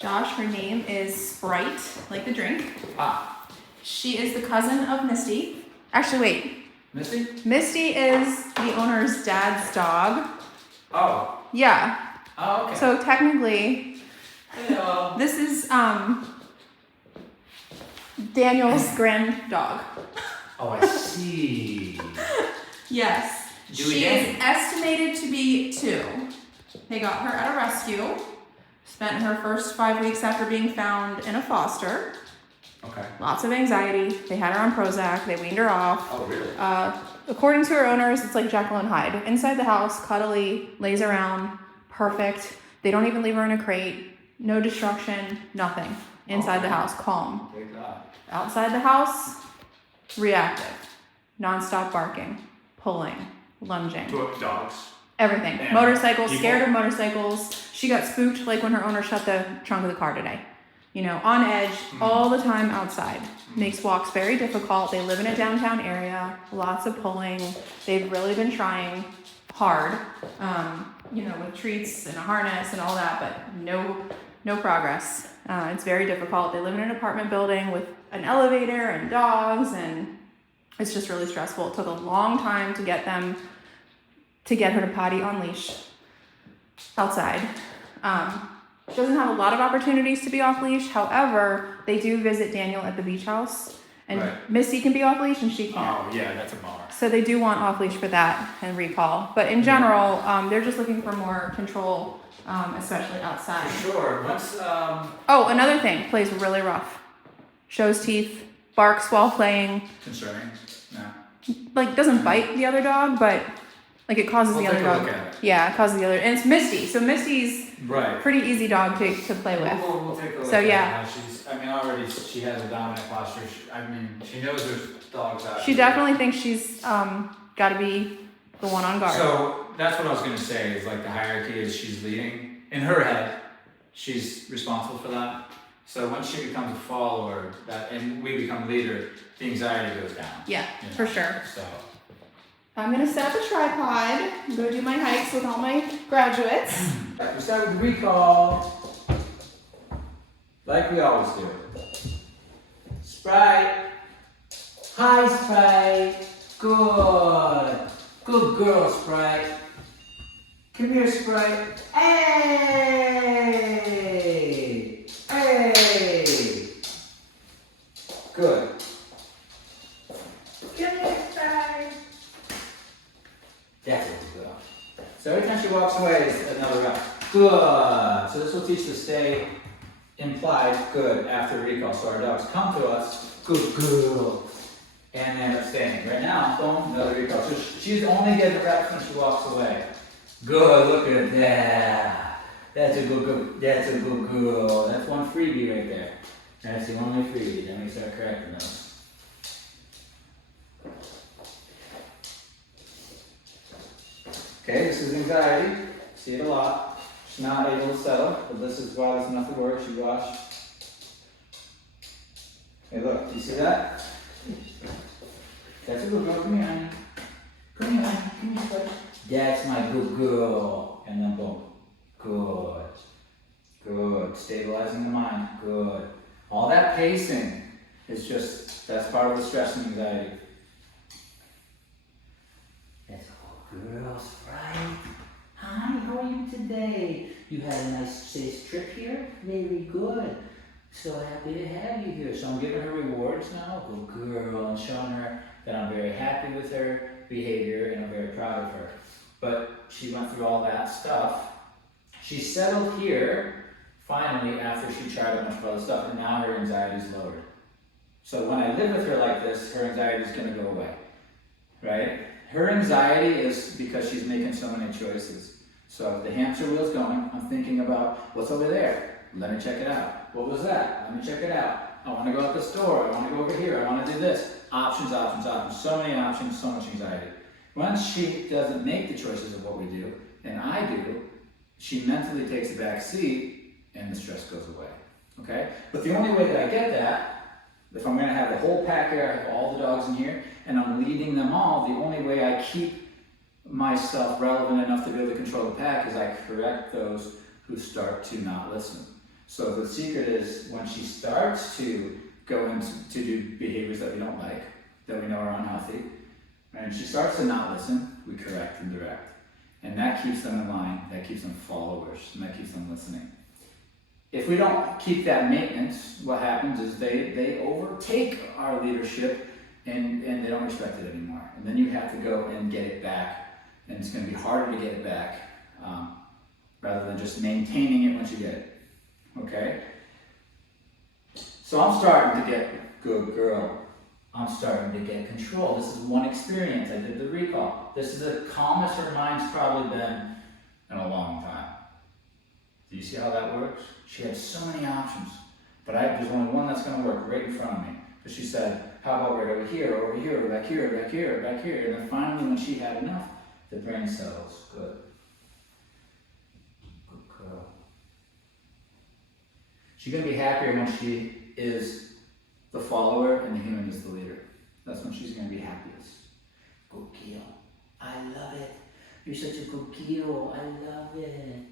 Josh, her name is Sprite, like the drink. Ah. She is the cousin of Misty. Actually, wait. Misty? Misty is the owner's dad's dog. Oh. Yeah. Oh, okay. So technically, hello. This is Daniel's grand dog. Oh, I see. Yes. She is estimated to be 2. They got her at a rescue. Spent her first 5 weeks after being found in a foster. Okay. Lots of anxiety. They had her on Prozac. They weaned her off. Oh, really? According to her owners, it's like Jekyll and Hyde. Inside the house, cuddly, lays around, perfect. They don't even leave her in a crate. No destruction, nothing. Inside the house, calm. Thank God. Outside the house, reactive. Non-stop barking, pulling, lunging. To dogs. Everything. And motorcycles, people. Scared of motorcycles. She got spooked like when her owner shut the trunk of the car today. You know, on edge, all the time outside. Makes walks very difficult. They live in a downtown area, lots of pulling. They've really been trying hard, you know, with treats and a harness and all that, but no progress. It's very difficult. They live in an apartment building with an elevator and dogs, and it's just really stressful. It took a long time to get her to potty on leash outside. She doesn't have a lot of opportunities to be off leash. However, they do visit Daniel at the beach house, and Right. Misty can be off leash and she can't. Oh, yeah, that's a bummer. So they do want off leash for that and recall. But in general, they're just looking for more control, especially outside. Sure. What's Oh, another thing, plays really rough. Shows teeth, barks while playing. concerning? No. Like doesn't bite the other dog, but like it causes We'll the other take a dog. look at it. Yeah, it causes the other. And it's Misty, so Misty's Right. pretty easy dog to play with. We'll take a look So, at yeah. how she's. I mean, already she has a dominant posture. She knows there's dogs out. She there. definitely thinks she's got to be the one on guard. So that's what I was gonna say. Is like the hierarchy is she's leading in her head. She's responsible for that. So once she becomes a follower, and we become leader, the anxiety goes down. Yeah, you know? for sure. So I'm gonna set up a tripod. I'm gonna do my hikes with all my graduates. we start with recall, like we always do. Sprite. Hi, Sprite. Good. Good girl, Sprite. Come here, Sprite. Hey! Hey! Good. Come here, Sprite. That's a good girl. So every time she walks away, it's another round. Good. So this will teach the stay implied good after recall. So our dogs come to us, good girl, and they end up staying. Right now, boom, another recall. So she's only getting the reps when she walks away. Good, look at that. That's a good girl. That's a good girl. That's one freebie right there. That's the only freebie. Then we start correcting those. Okay, this is anxiety. See it a lot. She's not able to settle, but this is why there's nothing to work. She watch. Hey, look, do you see that? That's a good girl. Come here, honey. Come here, honey. Come here, buddy. That's my good girl. And then boom. Good. Good. Stabilizing the mind. Good. All that pacing is just, that's part of the stress and anxiety. That's good girl, Sprite. Hi, how are you today? You had a nice, safe trip here? Very good. So happy to have you here. So I'm giving her rewards now. Good girl. And showing her that I'm very happy with her behavior and I'm very proud of her. But she went through all that stuff. She settled here, finally, after she tried a bunch of other stuff, and now her anxiety's lowered. So when I live with her like this, her anxiety is going to go away, right? Her anxiety is because she's making so many choices. So if the hamster wheel's going, I'm thinking about what's over there. Let me check it out. What was that? Let me check it out. I want to go out this door. I want to go over here. I want to do this. Options, options, options. So many options, so much anxiety. Once she doesn't make the choices of what we do, and I do, she mentally takes a back seat and the stress goes away. Okay? But the only way that I get that, if I'm going to have the whole pack here, I have all the dogs in here, and I'm leading them all, the only way I keep myself relevant enough to be able to control the pack is I correct those who start to not listen. So the secret is when she starts to go into to do behaviors that we don't like, that we know are unhealthy, and she starts to not listen, we correct and direct. And that keeps them in line, that keeps them followers, and that keeps them listening. If we don't keep that maintenance, what happens is they overtake our leadership and they don't respect it anymore. And then you have to go and get it back. And it's going to be harder to get it back rather than just maintaining it once you get it. Okay? So I'm starting to get good girl. I'm starting to get control. This is one experience. I did the recall. This is the calmest her mind's probably been in a long time. Do you see how that works? She had so many options, but there's only one that's going to work right in front of me. But she said, how about right over here, or over here, or back here, back here, back here. And then finally, when she had enough, the brain settles. Good. Good girl. She's going to be happier when she is the follower and the human is the leader. That's when she's going to be happiest. Good girl. I love it. You're such a good girl. I love it.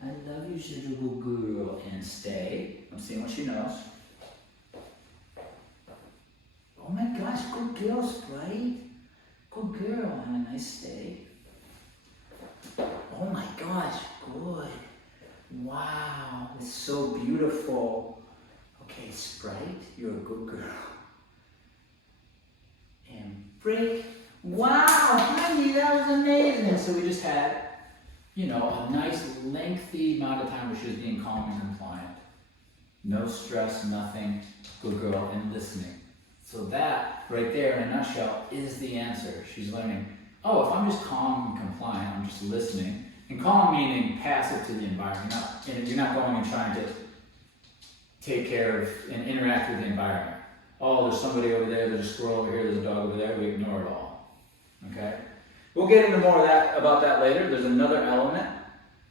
I love you, such a good girl. And stay. I'm seeing what she knows. Oh my gosh, good girl, Sprite. Good girl. And a nice stay. Oh my gosh, good. Wow, it's so beautiful. Okay, Sprite, you're a good girl. And break. Wow, honey, that was amazing. So we just had, a nice lengthy amount of time where she was being calm and compliant. No stress, nothing, good girl, and listening. So that, right there in a nutshell, is the answer. She's learning, if I'm just calm and compliant, I'm just listening. And calm meaning passive to the environment. You're not going and trying to take care of and interact with the environment. Oh, there's somebody over there, there's a squirrel over here, there's a dog over there, we ignore it all. Okay? We'll get into more about that later. There's another element.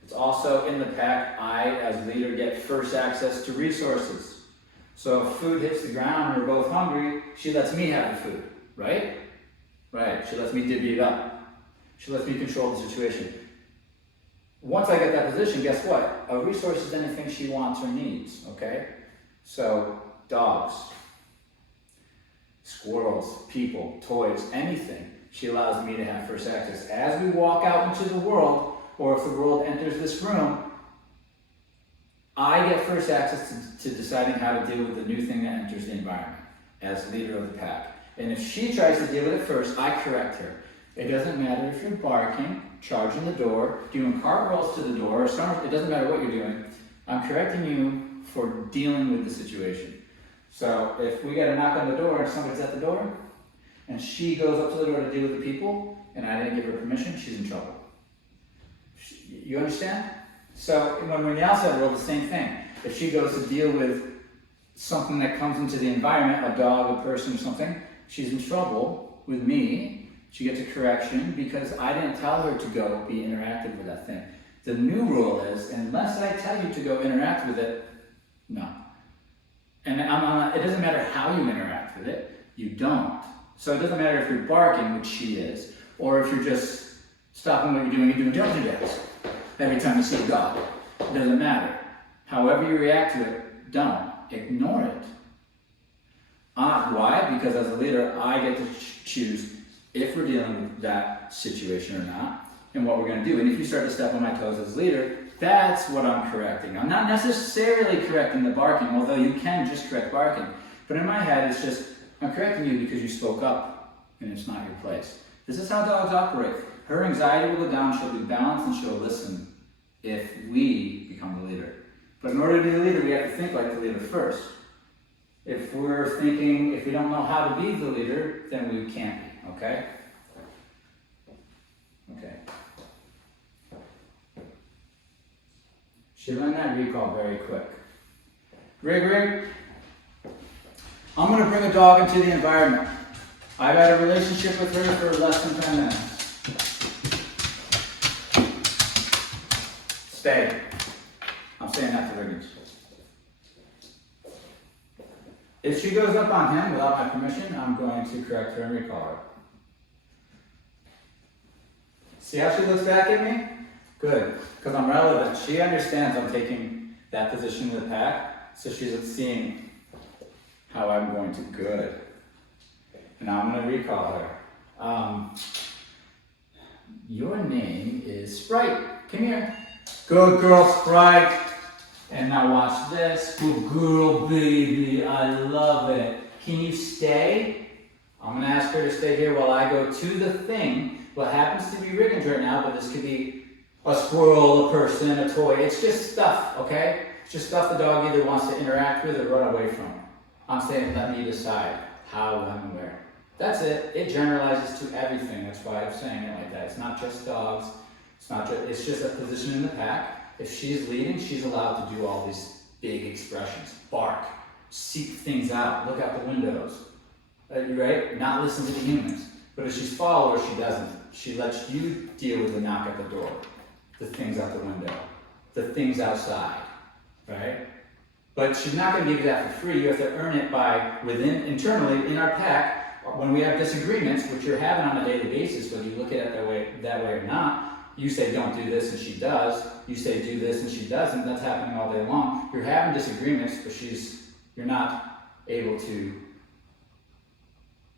It's also in the pack. I, as leader, get first access to resources. So if food hits the ground and we're both hungry, she lets me have the food, right? Right, she lets me divvy it up. She lets me control the situation. Once I get that position, guess what? A resource is anything she wants or needs, okay? So, dogs, squirrels, people, toys, anything, she allows me to have first access. As we walk out into the world, or if the world enters this room, I get first access to deciding how to deal with the new thing that enters the environment as leader of the pack. And if she tries to deal with it first, I correct her. It doesn't matter if you're barking, charging the door, doing cartwheels to the door, it doesn't matter what you're doing. I'm correcting you for dealing with the situation. So if we get a knock on the door and somebody's at the door, and she goes up to the door to deal with the people, and I didn't give her permission, she's in trouble. You understand? So when we're in the outside world, the same thing. If she goes to deal with something that comes into the environment, a dog, a person, or something, she's in trouble with me. She gets a correction because I didn't tell her to go be interactive with that thing. The new rule is, unless I tell you to go interact with it, no. And it doesn't matter how you interact with it, you don't. So it doesn't matter if you're barking, which she is, or if you're just stopping what you're doing and doing jumping jacks every time you see a dog. It doesn't matter. However you react to it, don't. Ignore it. Why? Because as a leader, I get to choose if we're dealing with that situation or not, and what we're going to do. And if you start to step on my toes as leader, that's what I'm correcting. I'm not necessarily correcting the barking, although you can just correct barking. But in my head, it's just, I'm correcting you because you spoke up, and it's not your place. This is how dogs operate. Her anxiety will go down, she'll be balanced, and she'll listen if we become the leader. But in order to be the leader, we have to think like the leader first. If we don't know how to be the leader, then we can't be, okay? Okay. She learned that recall very quick. Rig, I'm going to bring a dog into the environment. I've had a relationship with her for less than 10 minutes. Stay. I'm saying that to Riggins. If she goes up on him without my permission, I'm going to correct her and recall her. See how she looks back at me? Good, because I'm relevant. She understands I'm taking that position in the pack, so she's seeing how I'm going to good. And now I'm going to recall her. Your name is Sprite. Come here. Good girl, Sprite. And now watch this. Good girl, baby. I love it. Can you stay? I'm going to ask her to stay here while I go to the thing. What happens to be Riggins right now, but this could be a squirrel, a person, a toy. It's just stuff, okay? It's just stuff the dog either wants to interact with or run away from. I'm saying let me decide how, when, and where. That's it. It generalizes to everything. That's why I'm saying it like that. It's not just dogs. It's just a position in the pack. If she's leading, she's allowed to do all these big expressions. Bark, seek things out, look out the windows, right? Not listen to the humans. But if she's follower, she doesn't. She lets you deal with the knock at the door, the things out the window, the things outside, right? But she's not going to give you that for free. You have to earn it by internally in our pack. When we have disagreements, which you're having on a daily basis, whether you look at it that way or not, you say don't do this and she does. You say do this and she doesn't. That's happening all day long. You're having disagreements, but you're not able to.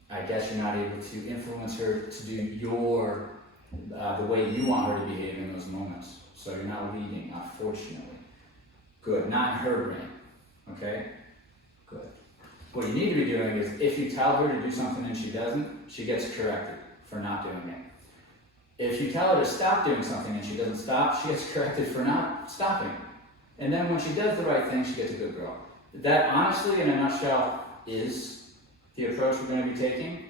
I guess you're not able to influence her to do the way you want her to behave in those moments. So you're not leading, unfortunately. Good. Not in her brain. Okay? Good. What you need to be doing is, if you tell her to do something and she doesn't, she gets corrected for not doing it. If you tell her to stop doing something and she doesn't stop, she gets corrected for not stopping. And then when she does the right thing, she gets a good girl. That, honestly, in a nutshell, is the approach we're going to be taking.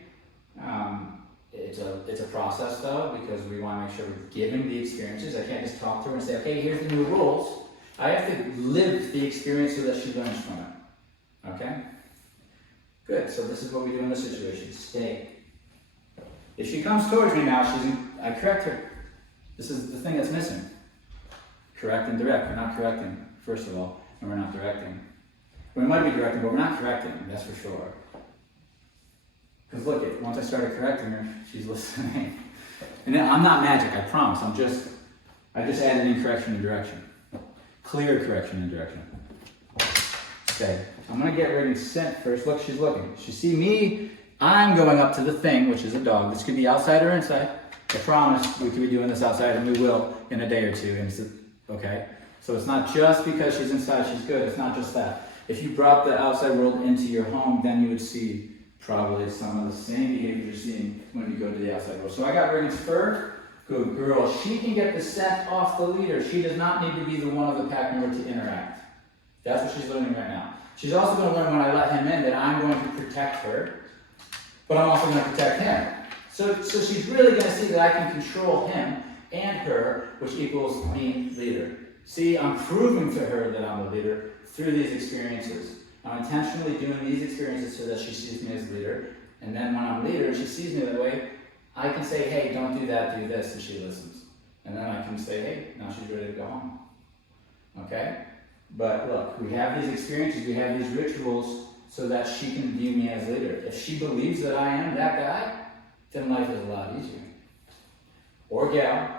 It's a process, though, because we want to make sure we're giving the experiences. I can't just talk to her and say, okay, here's the new rules. I have to live the experience so that she learns from it. Okay? Good, so this is what we do in this situation. Stay. If she comes towards me now, I correct her. This is the thing that's missing. Correct and direct. We're not correcting, first of all, and we're not directing. We might be directing, but we're not correcting, that's for sure. Because look, once I started correcting her, she's listening. And then, I'm not magic, I promise. I just added in correction and direction. Clear correction and direction. Okay, I'm gonna get ready to scent first. Look, she's looking. She see me, I'm going up to the thing, which is a dog. This could be outside or inside. I promise we could be doing this outside, and we will in a day or two. Okay? So it's not just because she's inside, she's good. It's not just that. If you brought the outside world into your home, then you would see probably some of the same behavior you're seeing when you go to the outside world. So I got Riggins' fur. Good girl. She can get the scent off the leader. She does not need to be the one of the pack member to interact. That's what she's learning right now. She's also going to learn when I let him in that I'm going to protect her, but I'm also going to protect him. So she's really going to see that I can control him and her, which equals being leader. See, I'm proving to her that I'm the leader through these experiences. I'm intentionally doing these experiences so that she sees me as leader. And then when I'm leader and she sees me that way, I can say, hey, don't do that, do this, and she listens. And then I can say, hey, now she's ready to go home. Okay? But look, we have these experiences, we have these rituals so that she can view me as leader. If she believes that I am that guy, then life is a lot easier. Or gal.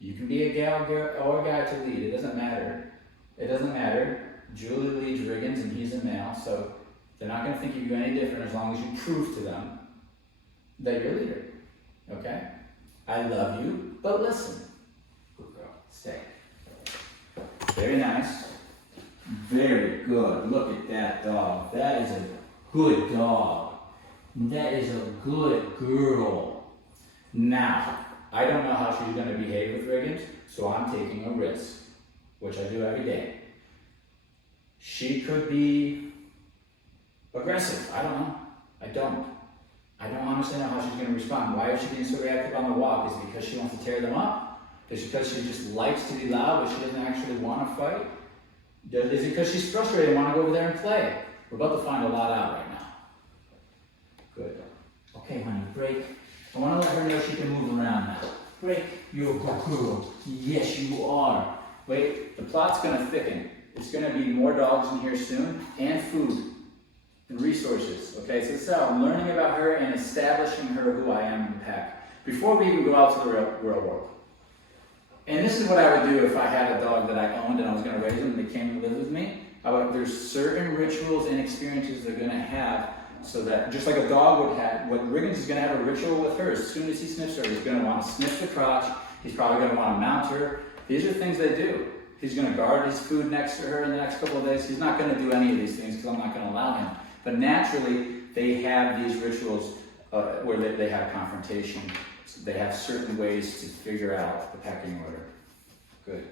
You can be a gal or a guy to lead. It doesn't matter. It doesn't matter. Julie leads Riggins and he's a male, so they're not going to think of you any different as long as you prove to them that you're a leader. Okay? I love you, but listen. Good girl. Stay. Very nice. Very good. Look at that dog. That is a good dog. That is a good girl. Now, I don't know how she's going to behave with Riggins, so I'm taking a risk, which I do every day. She could be aggressive. I don't know. I don't honestly know how she's going to respond. Why is she being so reactive on the walk? Is it because she wants to tear them up? Is it because she just likes to be loud, but she doesn't actually want to fight? Is it because she's frustrated and want to go over there and play? We're about to find a lot out right now. Good. Okay, honey, break. I want to let her know she can move around now. Break. You're a good girl. Yes, you are. Wait, the plot's going to thicken. There's going to be more dogs in here soon, and food, and resources. Okay, so this is how I'm learning about her and establishing her who I am in the pack before we even go out to the real world. And this is what I would do if I had a dog that I owned and I was going to raise them and they came to live with me. There's certain rituals and experiences they're going to have, so that just like a dog would have, what Riggins is going to have a ritual with her. As soon as he sniffs her, he's going to want to sniff the crotch. He's probably going to want to mount her. These are things they do. He's going to guard his food next to her in the next couple of days. He's not going to do any of these things because I'm not going to allow him. But naturally, they have these rituals where they have confrontation. They have certain ways to figure out the pecking order. Good.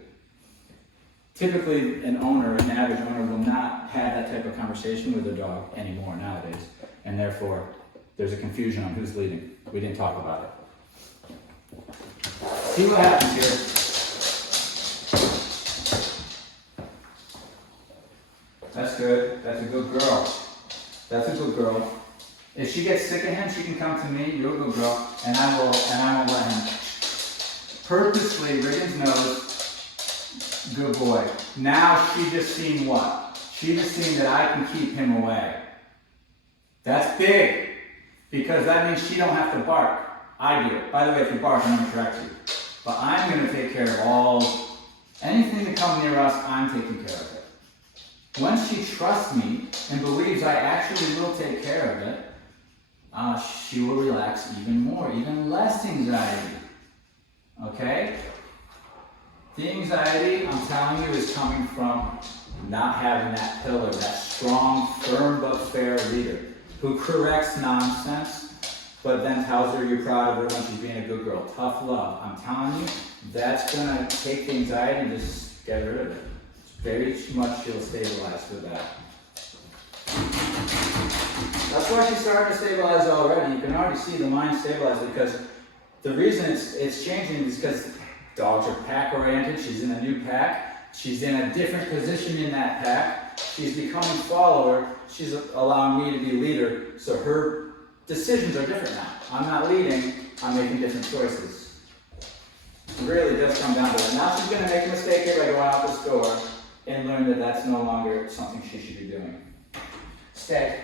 Typically, an average owner will not have that type of conversation with their dog anymore nowadays. And therefore, there's a confusion on who's leading. We didn't talk about it. See what happens here. That's good. That's a good girl. That's a good girl. If she gets sick of him, she can come to me. You're a good girl, and I won't let him. Purposely, Riggins knows. Good boy. Now she just seen what? She just seen that I can keep him away. That's big, because that means she don't have to bark. I do. By the way, if you bark, I'm going to correct you. But I'm going to take care of anything that comes near us, I'm taking care of it. Once she trusts me and believes I actually will take care of it, she will relax even more, even less anxiety. Okay? The anxiety, I'm telling you, is coming from not having that pillar, that strong, firm but fair leader who corrects nonsense, but then tells her you're proud of her when she's being a good girl. Tough love. I'm telling you, that's going to take the anxiety and just get rid of it. Very much she'll stabilize with that. That's why she's starting to stabilize already. You can already see the mind stabilize, because the reason it's changing is because dogs are pack oriented. She's in a new pack. She's in a different position in that pack. She's becoming follower. She's allowing me to be leader. So her decisions are different now. I'm not leading. I'm making different choices. It really does come down to that. Now she's going to make a mistake here by going out this door and learn that that's no longer something she should be doing. Stay.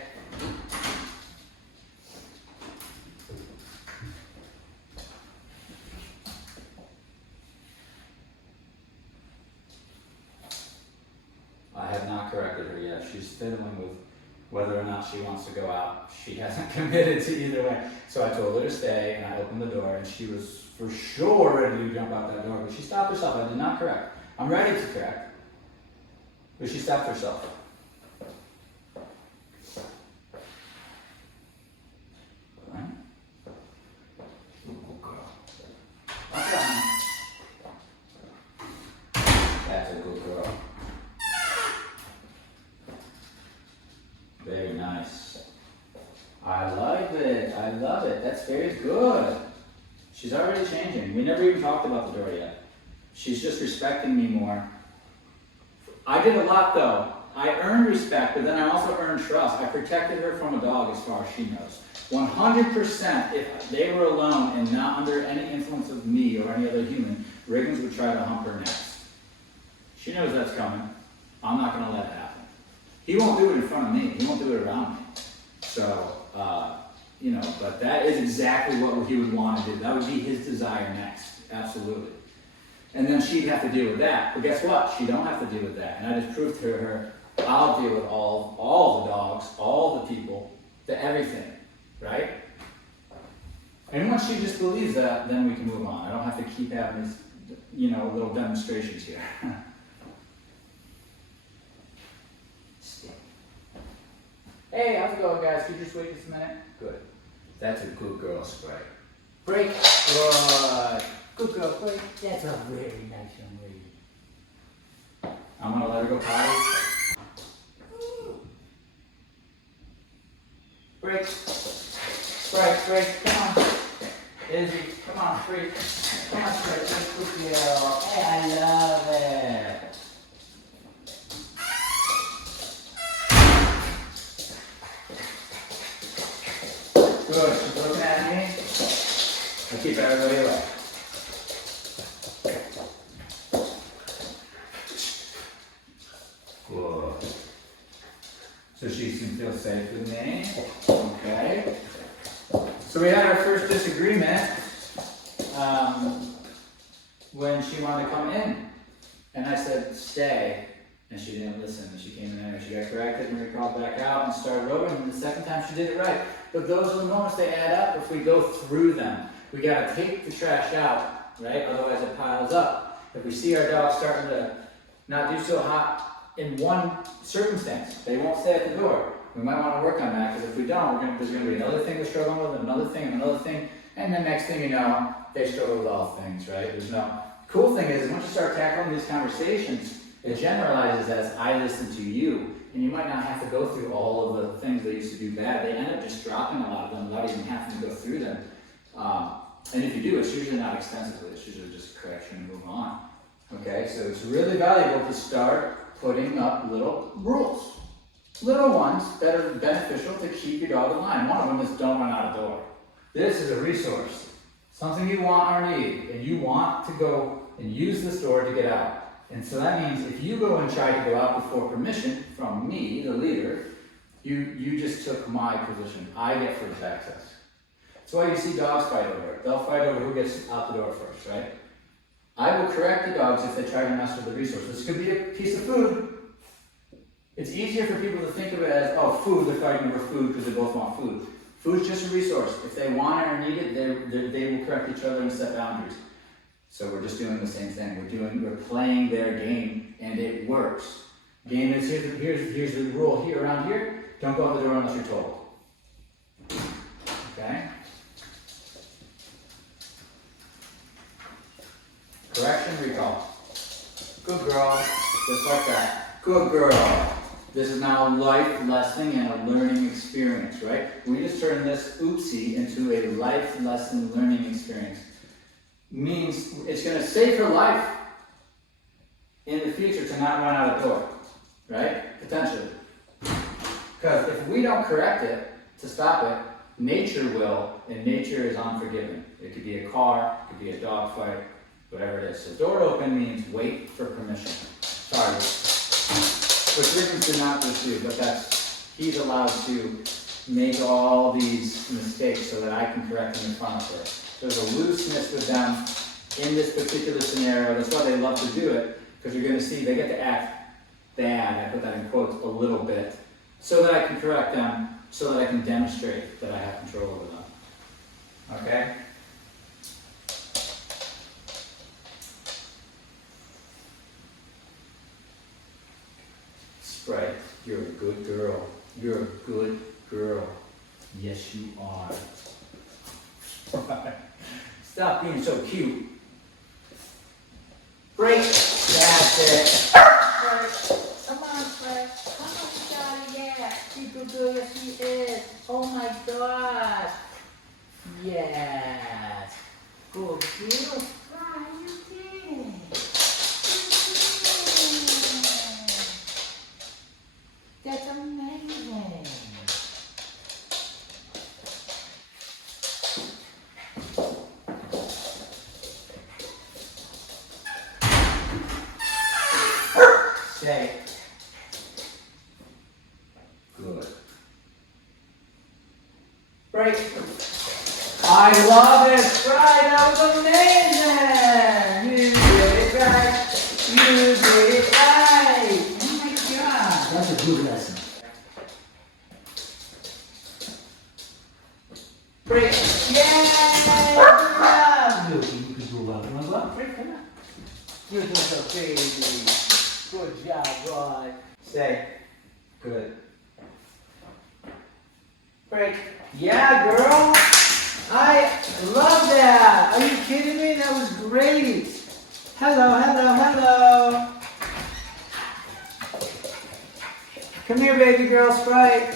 I have not corrected her yet. She's fiddling with whether or not she wants to go out. She hasn't committed to either way. So I told her to stay, and I opened the door, and she was for sure ready to jump out that door, but she stopped herself. I did not correct. I'm ready to correct, but she stopped herself. All right? Good girl. Watch out, honey. That's a good girl. Very nice. I like it. I love it. That's very good. She's already changing. We never even talked about the door yet. She's just respecting me more. I did a lot though. I earned respect, but then I also earned trust. I protected her from a dog as far as she knows. 100%, if they were alone and not under any influence of me or any other human, Riggins would try to hump her next. She knows that's coming. I'm not going to let it happen. He won't do it in front of me. He won't do it around me. So, but that is exactly what he would want to do. That would be his desire next. Absolutely. And then she'd have to deal with that. But guess what? She don't have to deal with that. And I just proved to her, I'll deal with all the dogs, all the people, everything. Right? And once she just believes that, then we can move on. I don't have to keep having these, little demonstrations here. Hey, how's it going, guys? Could you just wait just a minute? Good. That's a good girl, Sprite. Break. Good. Good girl, break. That's a very nice young lady. I'm going to let her go potty. Break. Sprite, break. Come on. Izzy, come on, break. Come on, Sprite. Good girl. Hey, I love it. Good. She's looking at me. I keep everybody away. Good. So she can feel safe with me. Okay. So we had our first disagreement. when she wanted to come in. And I said, stay. And she didn't listen. And she came in and she got corrected and we crawled back out and started over. And the second time she did it right. But those are the moments they add up if we go through them. We gotta take the trash out, right? Otherwise it piles up. If we see our dog starting to not do so hot in one circumstance, they won't stay at the door. We might want to work on that, because if we don't, there's going to be another thing they're struggling with, another thing, and the next thing you know, they struggle with all things, right? There's no cool thing is once you start tackling these conversations, it generalizes as I listen to you, and you might not have to go through all of the things they used to do bad. They end up just dropping a lot of them without even having to go through them. And if you do, it's usually not extensively. It's usually just a correction and move on. Okay, so it's really valuable to start putting up little rules. Little ones that are beneficial to keep your dog in line. One of them is don't run out of door. This is a resource. Something you want or need, and you want to go and use this door to get out. And so that means if you go and try to go out before permission from me, the leader, you just took my position. I get first access. That's why you see dogs fight over it. They'll fight over who gets out the door first, right? I will correct the dogs if they try to mess with the resource. This could be a piece of food. It's easier for people to think of it as, oh, food, they're fighting over food because they both want food. Food's just a resource. If they want it or need it, they will correct each other and set boundaries. So we're just doing the same thing. We're playing their game, and it works. Game is, here's the rule here, around here, don't go out the door unless you're told. Okay? Correction, recall. Good girl. Just like that. Good girl. This is now a life lesson and a learning experience, right? We just turned this oopsie into a life lesson learning experience. Means it's going to save her life in the future to not run out of door, right? Potentially. Because if we don't correct it to stop it, nature will, and nature is unforgiving. It could be a car, it could be a dog fight, whatever it is. So door to open means wait for permission. Sorry. Which isn't to not pursue, but he's allowed to make all these mistakes so that I can correct them in front of her. There's a looseness with them in this particular scenario. That's why they love to do it, because you're going to see they get to act bad, I put that in quotes, a little bit, so that I can correct them, so that I can demonstrate that I have control over them. Okay? Sprite, you're a good girl. You're a good girl. Yes, you are. Stop being so cute. Break. That's it. Sprite, come on, Sprite. Come on, yeah. She's a good girl, yes, she is. Oh my God. Yes. Good girl, Sprite, you did it. That's amazing. Say. Good. Break. I love it, Sprite. That was amazing. You did it right. You did it right. Oh my God. That's a good lesson. Break. Yay! Good job. You can do well. You want to go up? Break, come on. You're doing so crazy. Good job, Rod. Say. Good. Break. Yeah, girl. I love that. Are you kidding me? That was great. Hello, hello, hello. Come here, baby girl, Sprite.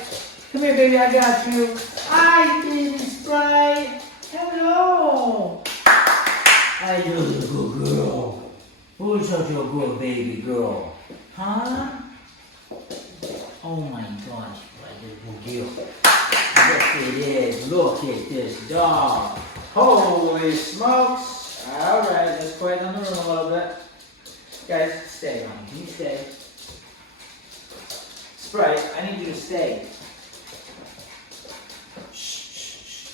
Come here, baby, I got you. Hi, baby Sprite. Hello. Are you a good girl? Who's such a good baby girl? Huh? Oh my gosh, Sprite, you're a good girl. Look at it. Look at this dog. Holy smokes. Alright, let's quiet down the room a little bit. Guys, stay, honey. Can you stay? Sprite, I need you to stay. Shh, shh, shh.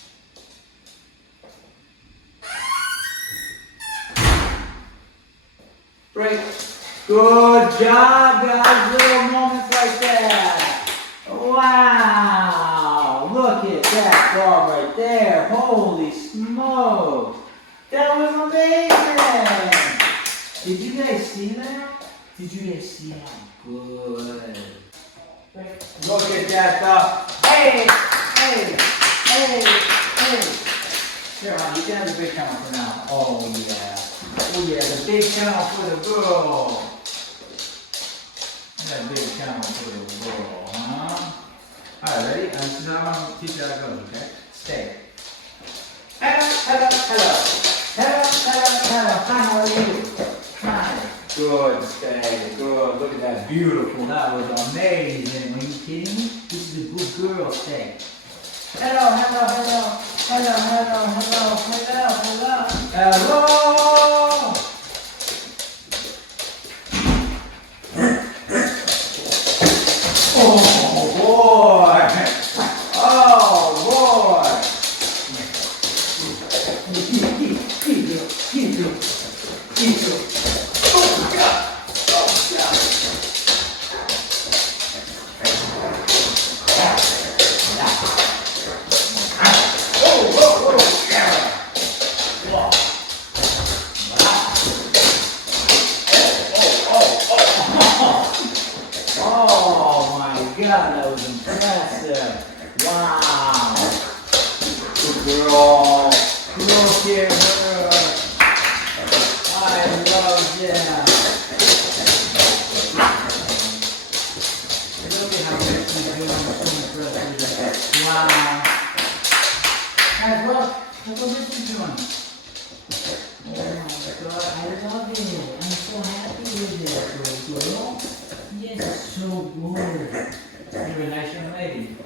Good job, guys. Little moments like that. Wow. Look at that dog right there. Holy smokes. That was amazing. Did you guys see that? Did you guys see that? Good. Look at that dog. Hey, hey, hey, hey. Here, hon, you can have the big camera for now. Oh, yeah. Oh, yeah, the big camera for the girl. That big camera for the girl, huh? Alright, ready? This is how I'm going to teach you how it goes, okay? Stay. Hello, hello, hello. Hello, hello, hello. Hi, how are you? Hi. Good, stay. Good. Look at that. Beautiful. That was amazing. Are you kidding me? This is a good girl. Stay. Hello, hello, hello. Hello, hello, hello, hello, hello. Hello. Oh boy! Oh boy! Oh God! Oh God! Oh my God, that was impressive. Wow. Good girl. Look at her. I love that. Look at how good she's doing. So impressive. Wow. Guys, look. Look what this is doing. Oh my God, I love it. I'm so happy with it, little girl. Yes, so good. You're a nice young lady.